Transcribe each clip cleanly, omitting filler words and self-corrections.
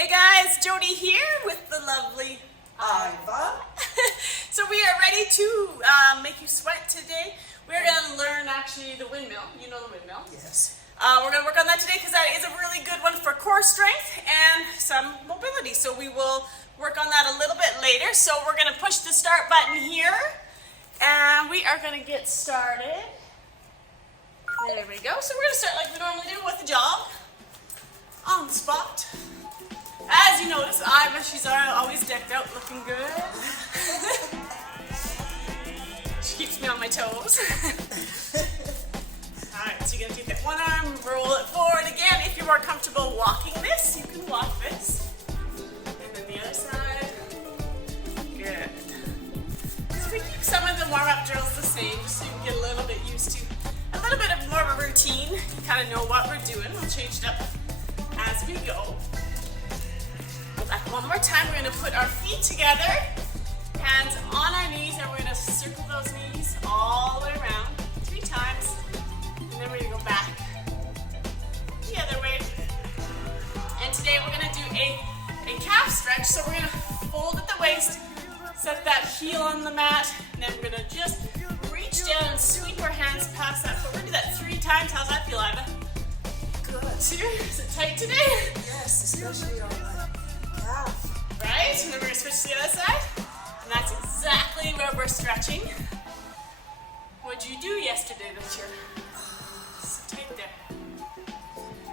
Hey guys, Jodi here with the lovely Iva. So we are ready to make you sweat today. We're going to learn actually the windmill. You know the windmill. Yes. We're going to work on that today because that is a really good one for core strength and some mobility. So we will work on that a little bit later. So we're going to push the start button here and we are going to get started. There we go. So we're going to start like we normally do with a jog on the spot. As you notice, Iva, she's always decked out looking good. She keeps me on my toes. Alright, so you're going to take that one arm, roll it forward again. If you're more comfortable walking this, you can walk this. And then the other side. Good. So we keep some of the warm-up drills the same, just so you can get a little bit used to a little bit of more of a routine. You kind of know what we're doing. We'll change it up as we go. Back one more time, we're going to put our feet together, hands on our knees, and we're going to circle those knees all the way around 3 times, and then we're going to go back the other way. And today we're going to do a calf stretch, so we're going to fold at the waist, set that heel on the mat, and then we're going to just reach down and sweep our hands past that foot. We're going to do that 3 times. How's that feel, Iva? Good. Is it tight today? Yes, especially on my calf. Right? And then we're going to switch to the other side. And that's exactly where we're stretching. What did you do yesterday that you're so tight there?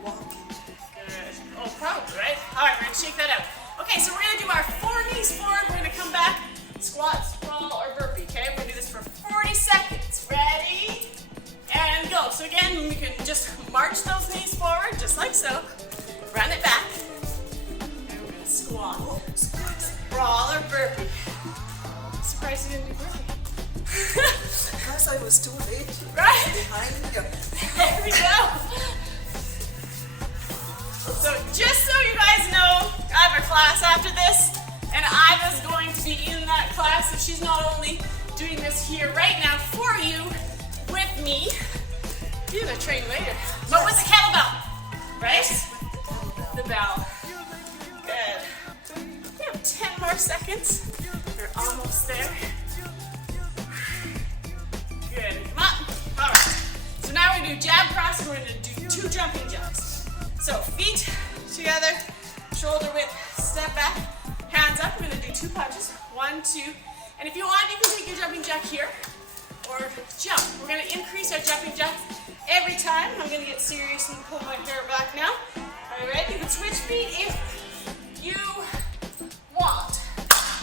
Walking. Good. Oh, probably, right? Alright, we're going to shake that out. Okay, so we're going to do our 4 knees forward. We're going to come back, squat, sprawl, or burpee. Okay, we're going to do this for 40 seconds. Ready? And go. So again, you can just march those knees forward, just like so. Run it back. And we're going to squat. Sprawl or burpee. Surprised you didn't do burpee. Because I was too late. Right? Behind you. There we go. So just so you guys know, I have a class after this, and Iva's going to be in that class, so she's not only doing this here right now for you, with me, you're going to train later, but with the kettlebell, right? The bell. Good. We have 10 more seconds. We're almost there. Good. Come on. All right. So now we're going to do jab cross, and we're going to do 2 jumping jacks. So feet together, shoulder width, step back, hands up. We're going to do 2 punches. 1, 2. And if you want, you can take your jumping jack here or jump. We're going to increase our jumping jacks every time. I'm going to get serious and pull my hair back now. Are you ready? You can switch feet if you want.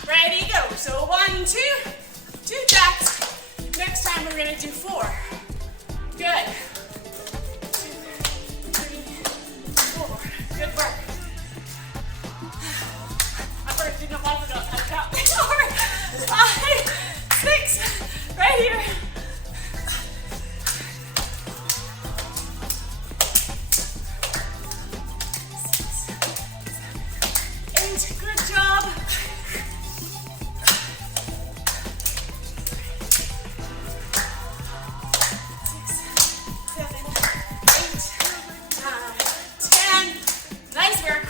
Ready, go. So 1, 2, 2 jacks. Next time we're going to do 4. Good. 2, 3, 4. Good work. I first didn't know if I forgot how to count. 4, 5, 6. Right here. 8. Good job. 6, 7, 8, 9, 10. Nice work.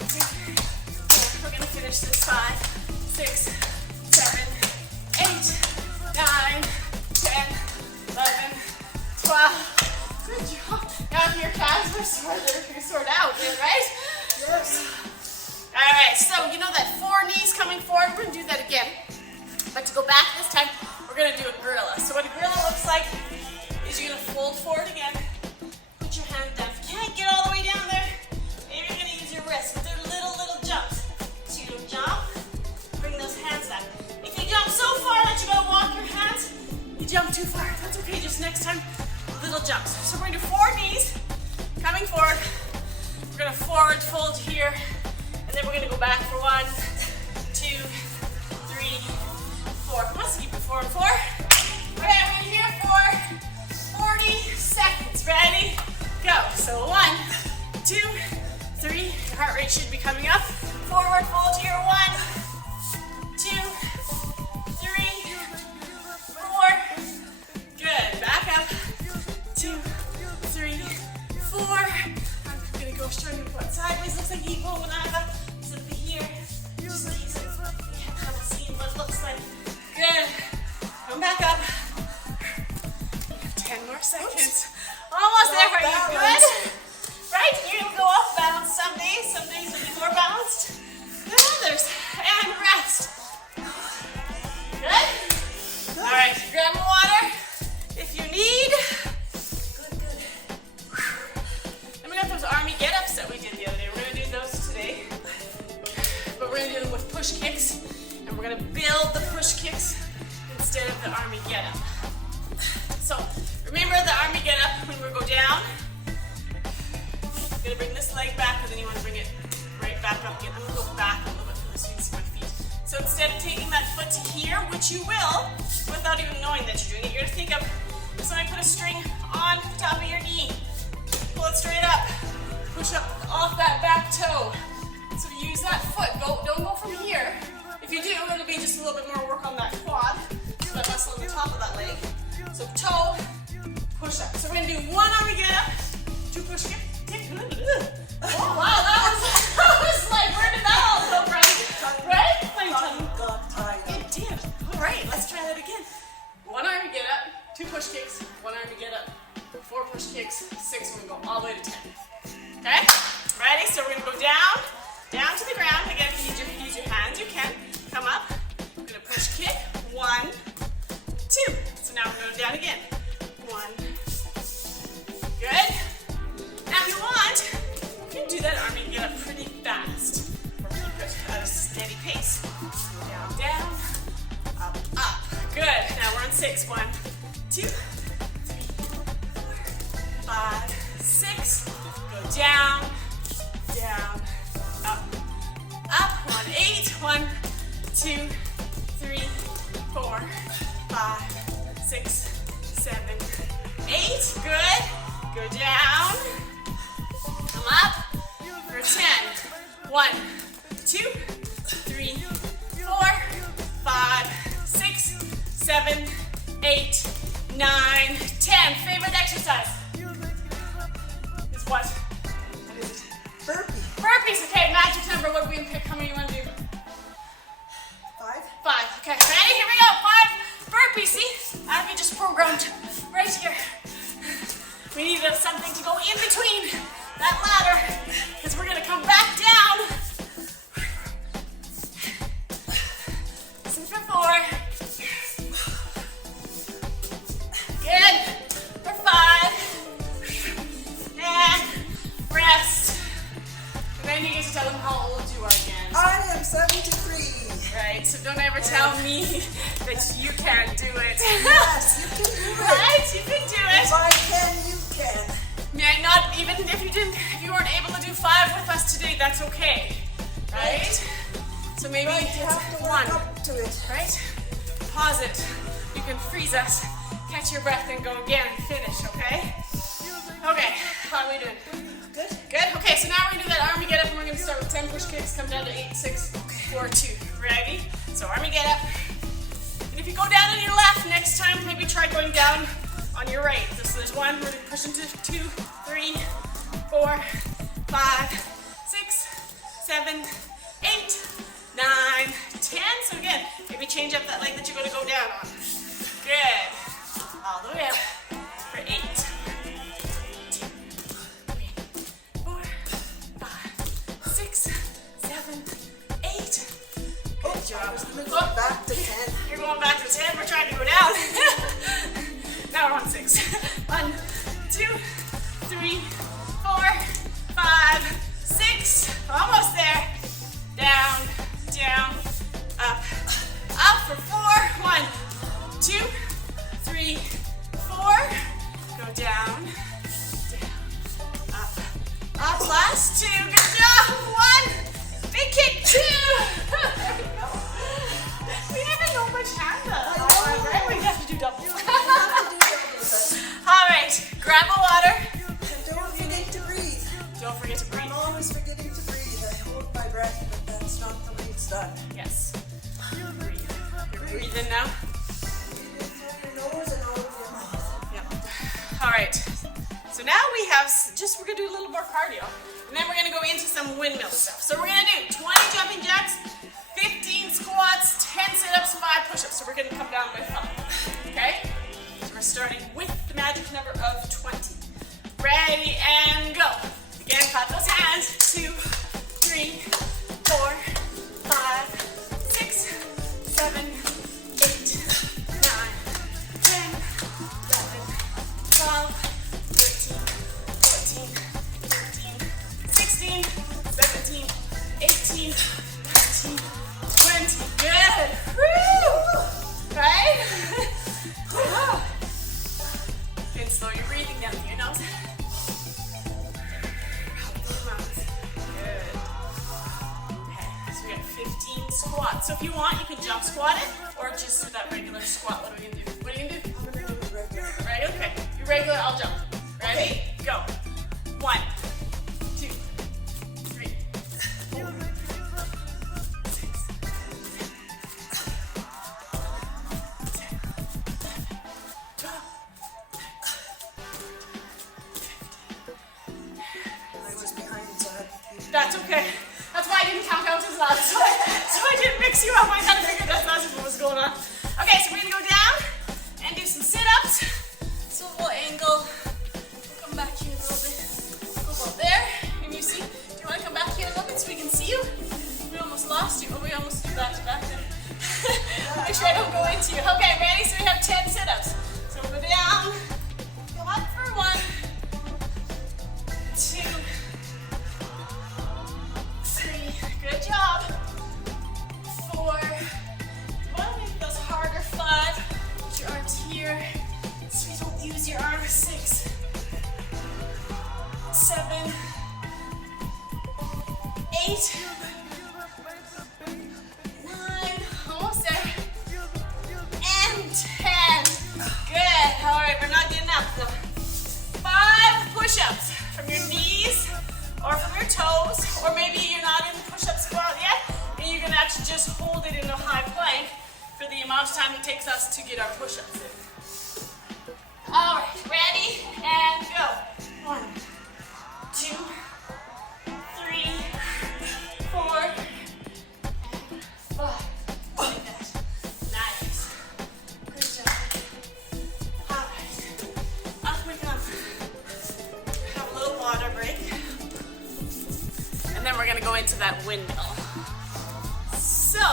4. We're going to finish this 5, 6, 7, 8, 9, 10, 11, 12. Good job. Now if your calves are sore, they're sort out, right? Yes. Alright, so you know that 4 knees coming forward, we're going to do that again. But to go back this time, we're going to do a gorilla. So what a gorilla looks like is you're going to fold forward again, put your hand down. If you can't get all the way down there, maybe you're going to use your wrist. But they're little jumps. So you're going to jump, bring those hands down. If you jump so far that you got to walk your hands, you jump too far. That's okay, just next time, little jumps. So we're going to do 4 knees coming forward. We're going to forward fold here, and then we're going to go back for 1, 2, 3, 4. Come on, so keep it 4 and 4. Okay, we're here for 40 seconds. Ready? Go. So 1, 2, 3. Your heart rate should be coming up. Forward fold here. 1, 2, 3, 4. Good. Back up. 2, 3, 4. I'm going to 10 more seconds. Almost there. Are you good? Right? You're going to go off balance some days. Some days will be more balanced than others. And rest. Good? All right. Grab more water if you need. Good. And we got those army get-ups that we did the other day. We're going to do those today. But we're going to do them with push kicks. And we're going to build the push kicks instead of the army get-up. So remember the army get-up when we go down. You're going to bring this leg back, and then you want to bring it right back up again. I'm going to go back a little bit so you can see my feet. So instead of taking that foot to here, which you will, without even knowing that you're doing it, you're going to think of this when I put a string on the top of your knee. Pull it straight up. Push up off that back toe. So use that foot. Don't go from here. If you do, it'll be just a little bit more work on that quad, so that muscle on the top of that leg. So toe, push up. So we're going to do one army get up, 2 push kick. Oh wow, that was like, where did that all go from? Right? My tongue got tired. It did. All right, let's try that again. 1 army get up, 2 push kicks, 1 army get up, 4 push kicks, 6. We're going to go all the way to 10. Okay? Ready? So we're going to go down to the ground. Again, if you use your hands, you can. Come up. We're going to push kick. 1, 2. So now we're going down again. 1. Good. Now if you want, you can do that army get up pretty fast. Or really good at a steady pace. Down, up. Good. Now we're on 6. 1, 2, 3, 4, 5, 6. Go down, up. 1, 8. 1, 2, 3, 4, 5, 6, 7, 8. Good. Go down. Come up for 10. 1, 2, 3, 4, 5, 6, 7, 8, 9, 10. Favorite exercise is what? What is it? Burpee. Burpees. Okay, magic number. What do we pick? How many you want to do? 5. 5. Okay, ready? Here we go. 5 burpees. See? I have you just programmed right here. We need something to go in between that ladder because we're going to come back down. Listen for 4. Good. For 5. And rest. And then you get to tell them how old you are again. I am 73. Right, so don't ever tell me that you can't do it. Yes, you can do it. Right, you can do it. If I can, you can. Yeah, not even if you weren't able to do 5 with us today, that's okay. Right? So maybe Right, you have to work 1. up to it. Right? Pause it. You can freeze us, catch your breath, and go again and finish, okay? Okay, how are we doing? Good. Good? Okay, so now we're going to do that army get up, and we're going to start with 10 push kicks, come down to 8, 6, 4, 2. Ready? So army get up. And if you go down on your left, next time maybe try going down on your right. So there's 1, we're going to push into 2, 3, 4, 5, 6, 7, 8, 9, 10. So again, maybe change up that leg that you're going to go down on. Good. All the way up for 8. 2, 3, 4, 5, 6, 7, 8. Good job. Oh, back to 10. You're going back to 10. We're trying to go down. Now we're on 6. 1, 2, 3, 4, 5, 6. Almost there. Down, down, up, up for 4. 1, 2, 3, 4. Go down, up, up. Last 2. Good job. 1. Big kick. 2. There we go. We never know much handle. Right? We have to do double. All right. Grab a water. And don't forget to breathe. Don't forget to breathe. I'm always forgetting to breathe. I hold my breath, but that's not the way it's done. Yes. Breathe. You're breathing now. Breathe in through your nose and out of your mouth. Yep. All right. So now we have we're going to do a little more cardio. And then we're going to go into some windmill stuff. So we're going to do 20 jumping jacks, 15 squats, 10 sit-ups, 5 push-ups. So we're going to come down by 5. Okay? So We're starting with the magic number of 20. Ready and go. Again, clap those hands. 2, 3, 4, 5, 6, 7, 8, 9, 10, 11, 12, 13, 14, 15, 16, 17, 18, 19, 20. Good. Woo! Right? And slow your breathing down through your nose. Good. Okay, so we got 15 squats. So if you want, you can jump squat it or just do that regular squat. What are we gonna do? What are you gonna do? I'm gonna do it regular. Right? Okay. You regular, I'll jump. Ready? Go. 1, 2, 3, 4, 6, I was behind it, so I had to keep. That's okay. That's why I didn't count out as loud, so I didn't mix you up. I kind of figured that's what was going on. Okay, so we're gonna go down and do some sit-ups. So we'll angle. We'll come back here a little bit. Go about there. And you see, do you want to come back here a little bit so we can see you? We almost lost you. Oh, we almost do back to back then. Make sure I don't go into you. Okay, ready? So we have 10 sit-ups. So we'll go down. Go up for 1, 2, 3, good job. 4, well, make those harder. 5, put your arms here, so you don't use your arms. 6, 7, 8, 9, almost there, and 10. Good. All right, we're not getting up though. 5 push-ups from your knees or from your toes, or maybe you're not in the push-up squat yet, and you can actually just hold it in a high plank for the amount of time it takes us to get our push-ups in. All right, ready and go. 1, 2, 3, 4, 5. Like that. Nice. Good job. All right, up we come. Have a little water break. And then we're gonna go into that windmill. So,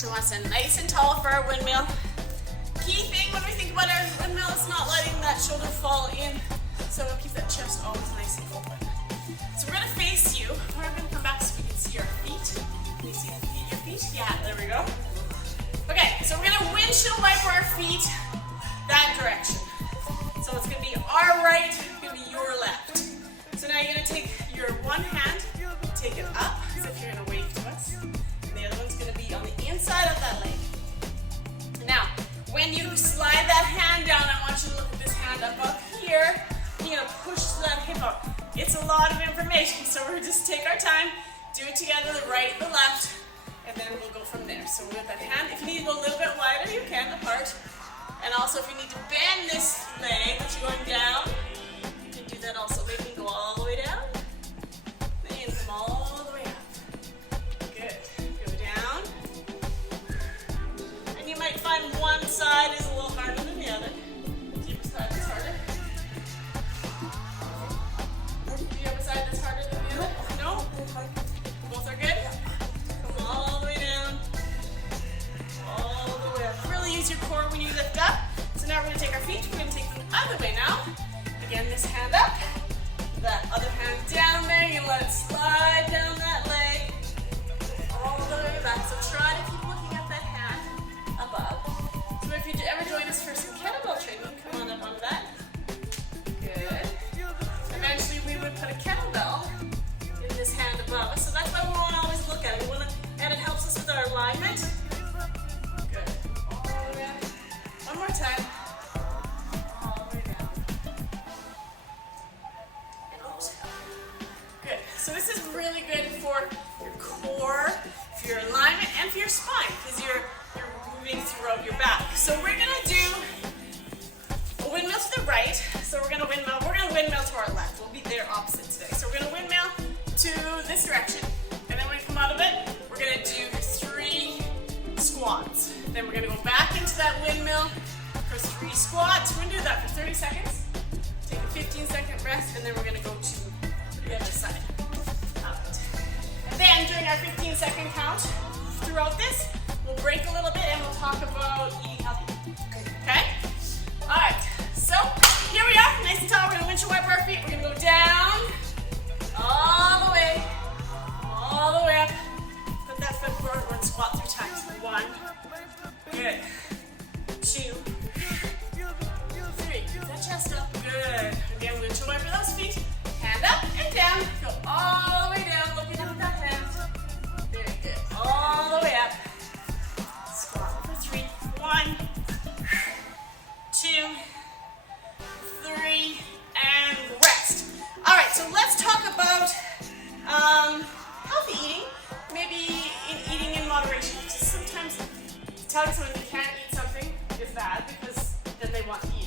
we want to stand nice and tall for our windmill. Key thing when we think about our windmill is not letting that shoulder fall in. So we'll keep that chest always nice and open. So we're gonna face you. We're gonna come back so we can see our feet. Can you see your feet? Yeah, there we go. Okay, so we're gonna windshield wiper our feet that direction. So it's gonna be our right, it's gonna be your left. So now you're gonna take your one hand, take it up as if you're gonna wave to us. And the other one's gonna be on the inside of that leg. Now, when you slide that hand down, I want you to look at this hand up here. You're gonna push that hip up. It's a lot of information, so we're just take our time, do it together, the right, the left, and then we'll go from there. So with that hand, if you need to go a little bit wider, you can apart. And also if you need to bend this leg that you're going down, you can do that also. Maybe you can go all the way down, then you can come all the way up. Good. Go down. And you might find one side is a little harder than the other. Do you have a side that's harder? Do you have a side that's harder than the other? No? Both are good? Come all the way down. All the way up. Really use your core when you lift up. So now we're going to take our feet. We're going to take them the other way now. Again, this hand up. That other hand down there. You let it slide down that leg. All the way back. So try to keep looking at that hand above. So if you ever join us for some kettlebell training, come on up on that. Good. Eventually we would put a kettlebell in this hand above us. So that's why we want to always look at it. And it helps us with our alignment. Good. All the way up. One more time. All the way down. And exhale. Good. So this is really good for your core, for your alignment, and for your spine, because you're moving throughout your back. So we're gonna do a windmill to the right. So we're gonna windmill to our left. We'll be there opposite today. So we're gonna windmill to this direction. And then when we come out of it, we're gonna do 3 squats. Then we're gonna go back into that windmill for 3 squats. We're gonna do that for 30 seconds. Take a 15-second rest, and then we're gonna go to the other side. Alright. And then during our 15-second count throughout this, we'll break a little bit and we'll talk about eating healthy. Okay? Alright, so here we are, nice and tall. We're gonna windshield wiper our feet. We're gonna go down, all the way up. Put that foot forward. We're gonna squat 3 times. 1, good. 2, 3. Keep that chest up. Good. Again, windshield wiper those feet. Hand up and down. Go all the way down, looking up at that hand. Very good. All the way up. Squat for 3. 1, 2, 3, and rest. All right, so let's talk about healthy eating. Maybe eating in moderation. Sometimes telling someone they can't eat something is bad because then they want to eat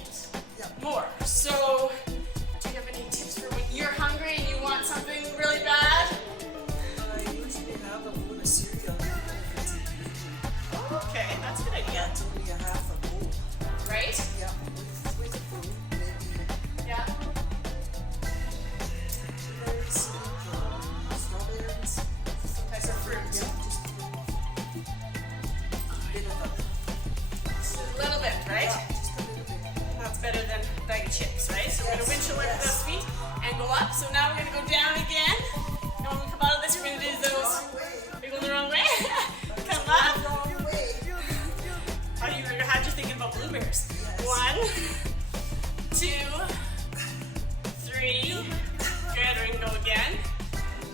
it more. So, do you have any tips for when you're hungry and you want something really bad? I usually have a bowl of cereal. Okay, that's a good idea. It's only a half a bowl. Right? Yeah, with food, maybe Yeah. berries, strawberries. Some types of fruit. Yeah, just a bit of Just a little bit, right? Yeah, just a little bit. That's better than a bag of chips, right? So we're going to windshield wiper those feet and go up. So now we're going to go down again. And when we come out of this, we're going to do those. Wrong way. We're going the wrong way. Come up. Wrong way. How'd you thinking about blueberries? Yes. 1, 2, 3. Good. We're going to go again.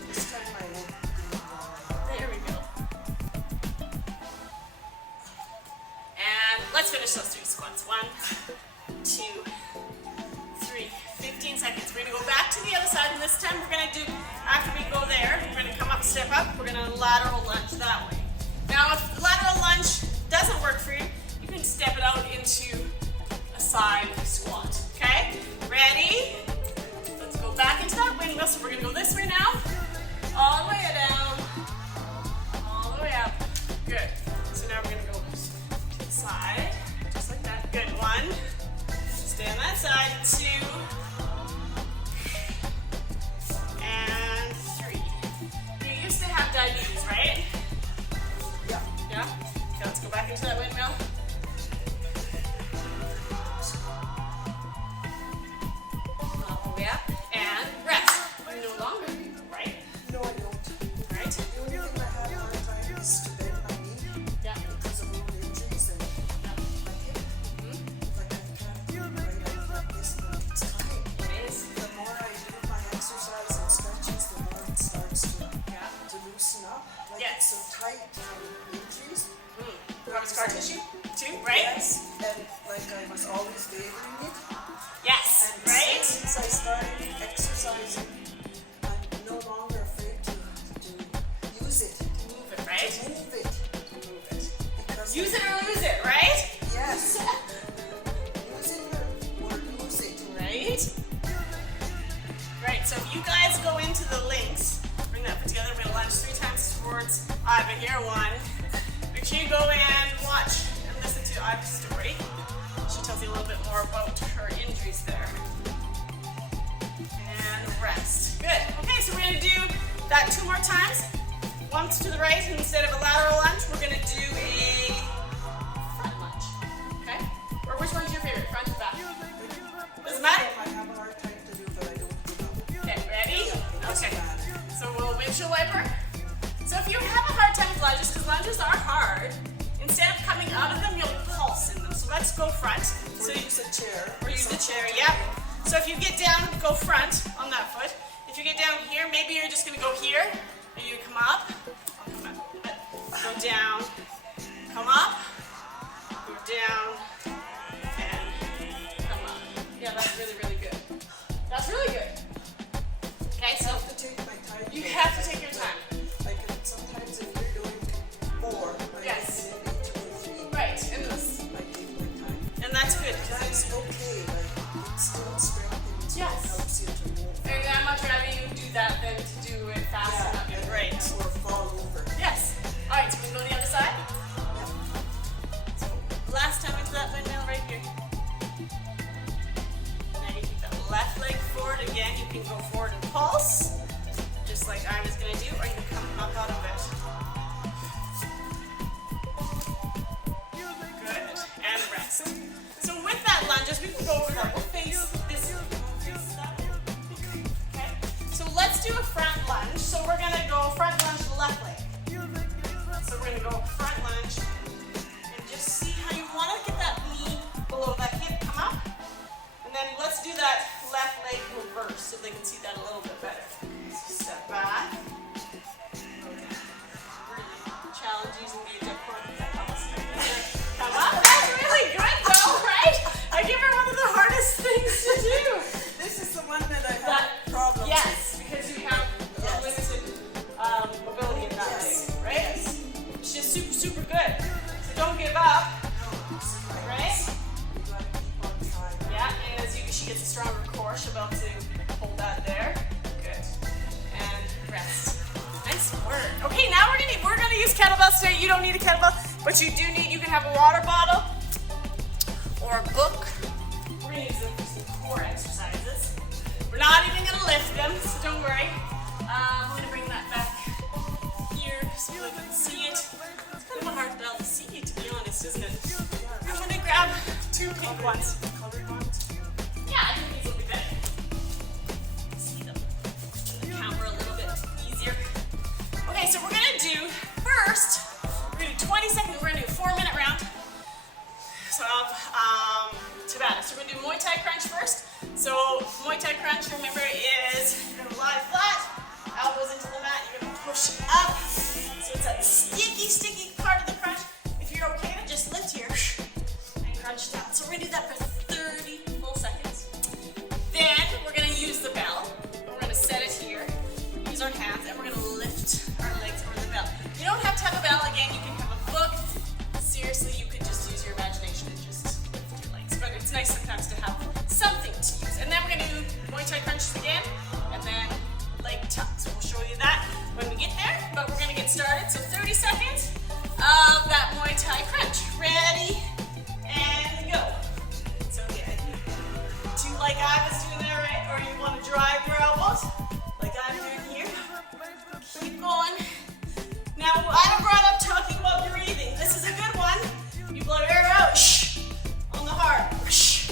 This time I won't do wrong. There we go. And let's finish those 3 squats. 1, 2, 3. 15 seconds. We're going to go back to the other side, and this time we're going to do, after we go there, we're going to come up, step up, we're going to lateral lunge that way. Now, if lateral lunge doesn't work for you, you can step it out into a side squat. Okay? Ready? Let's go back into that windmill. So we're going to go this way now. All the way down. All the way up. Good. So now we're going to go to the side. Just like that. Good. 1. Stay on that side. 2. And 3. You used to have diabetes, right? Yeah. Yeah? Okay, let's go back into that windmill. All the way up. And rest. No longer, right? No, I don't. Right? The only thing I have a hard time is to bend my knee Yeah. because of all the injuries and my hip. Like I can't do it right out like this, but it's coming. It is. The more I do my exercise and stretches, the more it starts Yeah. to loosen up. Like Yes. it's so tight from injuries. Probably scar tissue too, right? Yes, and like I was always favoring it. Yes. And Right? since I started exercising, I'm no longer afraid to use it. Move it, right? To move it. Move it. Because Use it or lose it, right? yes. Use it or lose it. Right? Right, so if you guys go into the links, bring that foot together, we're going to lunge 3 times towards Iva here. 1. Make sure you go and watch and listen to Iva's story. She tells you a little bit more about her injuries there. And rest. Good. Okay, so we're going to do that 2 more times. Once to the right, and instead of a lateral lunge, we're going to do a front lunge. Okay? Or which one's your favorite, front or back? Doesn't matter? I have a hard time to do, but I don't give up. Okay, ready? Doesn't Okay. matter. So we'll windshield wiper. So if you have a hard time with lunges, because lunges are hard, instead of coming out of them, you'll pulse in them. So let's go front. So Or use a chair. or use the chair, yep. So if you get down, go front on that foot. If you get down here, maybe you're just gonna go here, and you come up. I'll come up. Go down, come up, go down, and come up. Yeah, that's really, really good. That's really good. Okay, I so have to take my time. you have to take your time. Like sometimes if you're doing 4, I Yes. maybe 2 or 3. Right, and I take my time. And that's good. 'Cause That's okay. Like it still strengthens. Yes. It helps you to move. And I'd much rather you do that than to do it fast and not get right. Or fall over. Yes. All right, so we can go to the other side. Yeah. So last time again, you can go forward and pulse, just like I was going to do, or you can come up out of it. Good, and rest. So with that lunges, we can go over that. We'll face this way. Okay, so let's do a front lunge. So we're going to go front lunge to the left leg. So we're going to go front lunge, and just see how you want to get that knee below that hip, come up. And then let's do that left leg reverse so they can see that a little bit better. So step back. Really challenge using the eject cord. Come up. That's really good though, right? I give her one of the hardest things to do. This is the one that I have problems Yes, because you have limited mobility in that leg, right? Yes. It's just super, super good. So don't give up, right? You gotta keep on trying. Yeah, and as she gets a stronger core, she'll be able to hold that there. Good. And rest. Nice work. Okay, now we're gonna use kettlebells today. You don't need a kettlebell, but you can have a water bottle or a book. We're gonna use them for some core exercises. We're not even gonna lift them, so don't worry. I'm gonna bring that back here so you can see it. It's kind of a hard bell to see, to be honest, isn't it? I'm gonna grab 2 pink ones. Colored ones. Yeah, I think these will be better. See them in the camera a little bit easier. Okay, so we're gonna do first, we're gonna do 20 seconds, we're gonna do a 4-minute round. So Tabata. So we're gonna do Muay Thai crunch first. So Muay Thai crunch, remember, is you're gonna lie flat, elbows into the mat, you're gonna push up. So it's that sticky part of the crunch. If you're okay to just lift here and crunch down. So we're gonna do that for 30 full seconds. Then we're gonna use the bell. We're gonna set it here, use our hands, and we're gonna lift our legs over the bell. You don't have to have a bell. Again, you can have a book. Seriously, you could just use your imagination and just lift your legs. But it's nice sometimes to have something to use. And then we're gonna do Muay Thai crunches again, and then leg tucks. So we'll show you that when we get there. But we're gonna get started. So 30 seconds of that Muay Thai crunch. Ready? And go. So yeah, do like I was doing there, right? Or you want to drive your elbows, like I'm doing here. Keep going. Now, I brought up talking about breathing. This is a good one. You blow your air out, shh, on the heart, shh,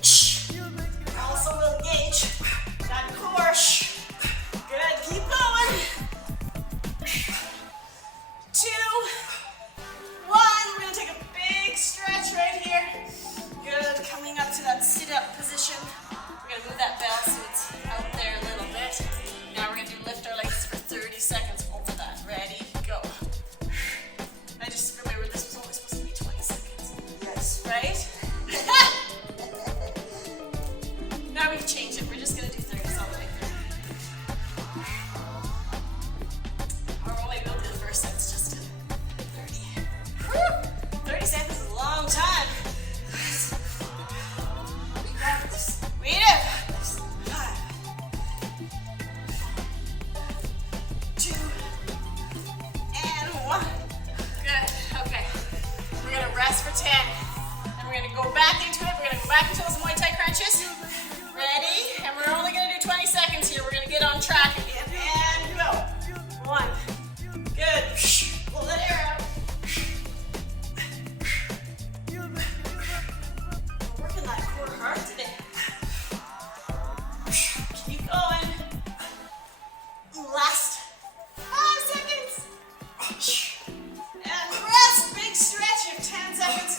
shh. Also will engage that core, shh. Good, keep going. 2, 1, we're gonna take a big stretch right here. Good, coming up to that sit-up position. We're gonna move that bell so it's out there a little bit. Now we're gonna do lift our legs for 30 seconds over that. Ready, go. I just remember this was only supposed to be 20 seconds. Yes. Right? Now we've changed it. We're just gonna do 30 all the way through. Or maybe we'll do the first set, just 30. Whew! 30 seconds is a long time. We got this. We do. 2 and 1. Good. Okay. We're gonna rest for 10. And we're gonna go back into it. We're gonna go back into those Muay Thai crunches. Ready? And we're only gonna do 20 seconds here. We're gonna get on track again. And go. 1. Good. Pull that air out. We're working that core hard today. Keep going. Last 5 seconds. And rest. Big stretch. You have 10 seconds.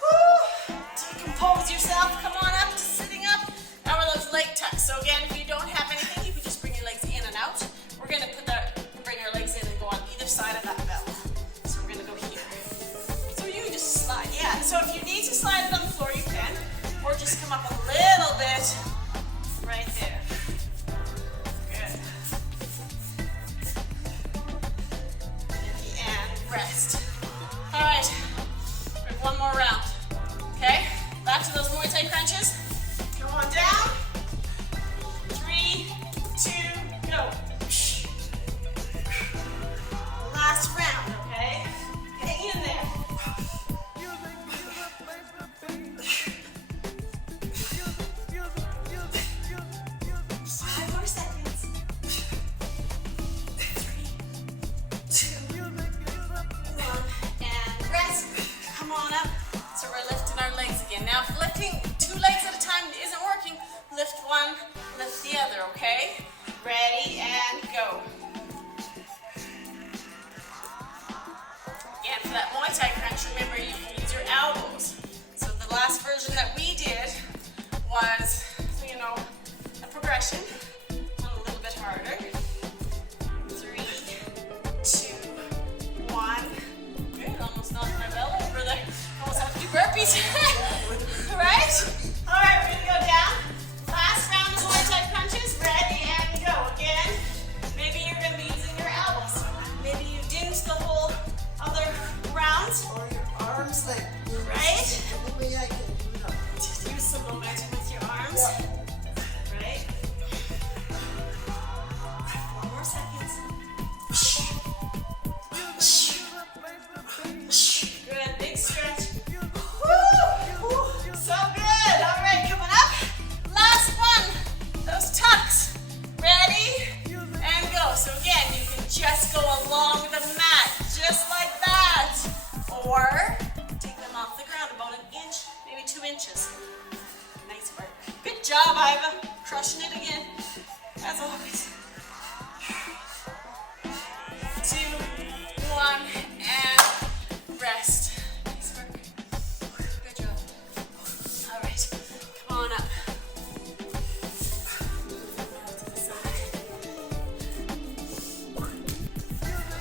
Woo. Decompose yourself. Come on up to sitting up. Now we're those leg tucks. So again, if you don't have anything, you can just bring your legs in and out. We're gonna bring our legs in and go on either side of that bell. So we're gonna go here. So you just slide. Yeah. So if you need to slide it on the floor, you can, or just come up a little bit right there. Good. And rest. All right. We have one more round. Okay. Back to those Muay Thai crunches. Come on down. 3, 2, go. Last round, okay? Hang in there. our legs again. Now, if lifting 2 legs at a time isn't working, lift one, lift the other, okay? Ready, and go. Again, for that Muay Thai crunch, remember you can use your elbows. So the last version that we did was, you know, a progression, a little bit harder. 3, 2, 1. Good, almost knocked my belly over there. Almost have to do burpees. Right? All right, we're gonna go down. Last round of Muay Thai crunches. Ready, and go. Again, maybe you're gonna be using your elbows. Maybe you didn't the whole other rounds. Or your arms like Right? Any way I can do that. Just use some momentum with your arms. Yeah. Right? 4 more seconds. Good, big stretch. Woo! So good. All right, coming up. Last one. Those tucks. Ready? And go. So again, you can just go along the mat, just like that. Or take them off the ground about 1 inch, maybe 2 inches. Nice work. Good job, Iva. Crushing it again, as always. 2, 1, and rest. Nice work. Good job. All right, come on up. To the side.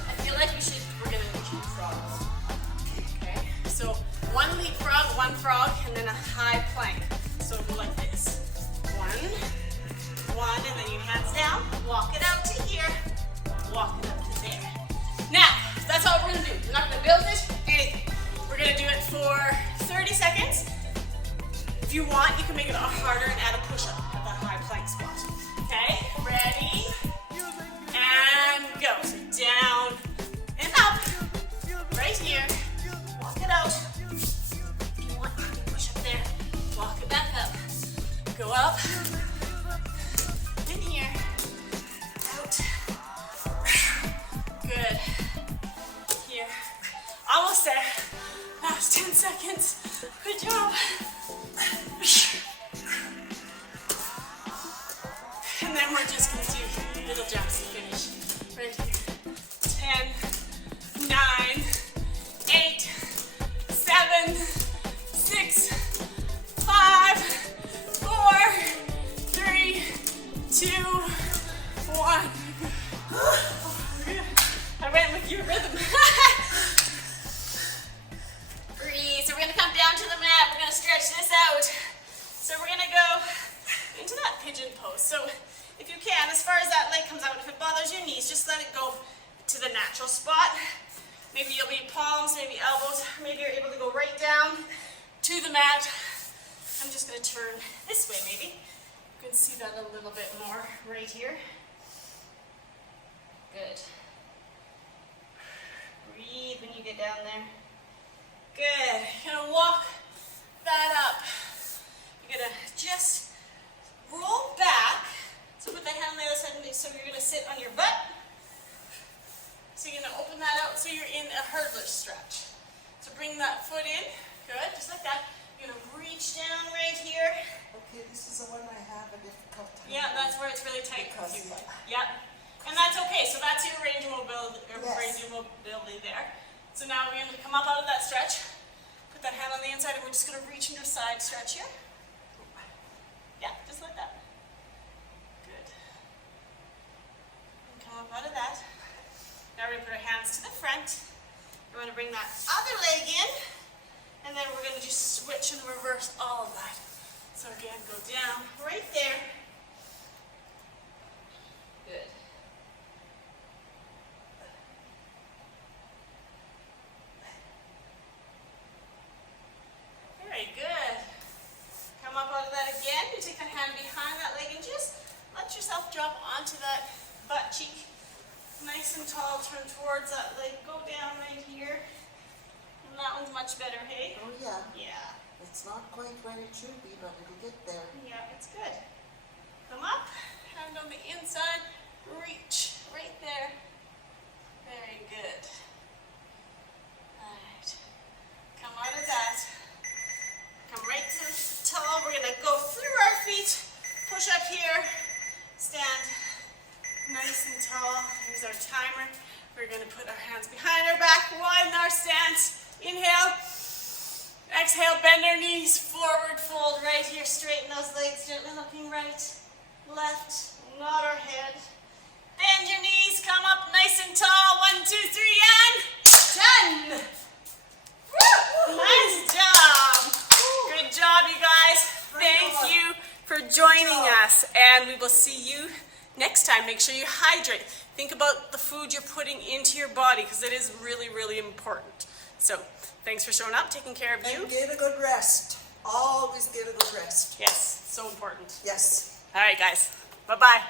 I feel like we're gonna do frogs. Okay, so 1 leapfrog, 1 frog, and then a high plank. So go like this. 1, and then your hands down. Walk it out to here. Walk it up to there. Now, that's all we're gonna do. We're not gonna build it, anything. We're gonna do it for 30 seconds. If you want, you can make it harder and add a push-up at that high plank spot. Okay, ready? And go. So down and up. Right here. Walk it out. If you want, you can push up there. Walk it back up. Go up. In here. Out. Good. Here. Almost there. Last 10 seconds. Good job. And then we're just going to do little jumps to finish. Right here. 10, 9, 8, 7, 6, 5, 4, 3, 2, 1. I went with your rhythm. Breathe. So we're going to come down to the mat. We're going to stretch this out. So we're going to go into that pigeon pose. So if you can, as far as that leg comes out, if it bothers your knees, just let it go to the natural spot. Maybe you'll be palms, maybe elbows. Maybe you're able to go right down to the mat. I'm just going to turn this way maybe. You can see that a little bit more right here. Good. Breathe when you get down there. Good. You're going to walk that up. You're going to just roll back. So put the hand on the other side. So you're going to sit on your butt. So you're going to open that out so you're in a hurdler stretch. So bring that foot in. Good. Just like that. You're going to reach down right here. Okay, this is the one I have a difficult time. Yeah, that's where it's really tight. Because Yep. And that's okay. So that's your range of mobility, Yes. range of mobility there. So now we're going to come up out of that stretch. Put that hand on the inside and we're just going to reach into a side stretch here. Yeah, just like that. Good. And come up out of that. Now we're going to put our hands to the front. We're going to bring that other leg in. And then we're going to just switch and reverse all of that. So again, go down right there. Good. Very good. Come up out of that again. You take that hand behind that leg and just let yourself drop onto that butt cheek. Nice and tall, turn towards that leg. Go down right here. And that one's much better, hey? Oh yeah. Yeah. It's not quite where it should be, but it'll get there. Yeah, it's good. Come up, hand on the inside, reach right there. Very good. All right. Come out of that. feet. Push up here. Stand nice and tall. Here's our timer. We're going to put our hands behind our back, widen our stance. Inhale. Exhale, bend our knees, forward fold right here. Straighten those legs, gently looking right, left, nod our head. Bend your knees, come up nice and tall. 1, 2, 3, and done. Nice job. Good job, you guys. Thank you for joining us, and we will see you next time. Make sure you hydrate. Think about the food you're putting into your body, because it is really, really important. So, thanks for showing up, taking care of you. And get a good rest. Always get a good rest. Yes, so important. Yes. All right, guys. Bye-bye.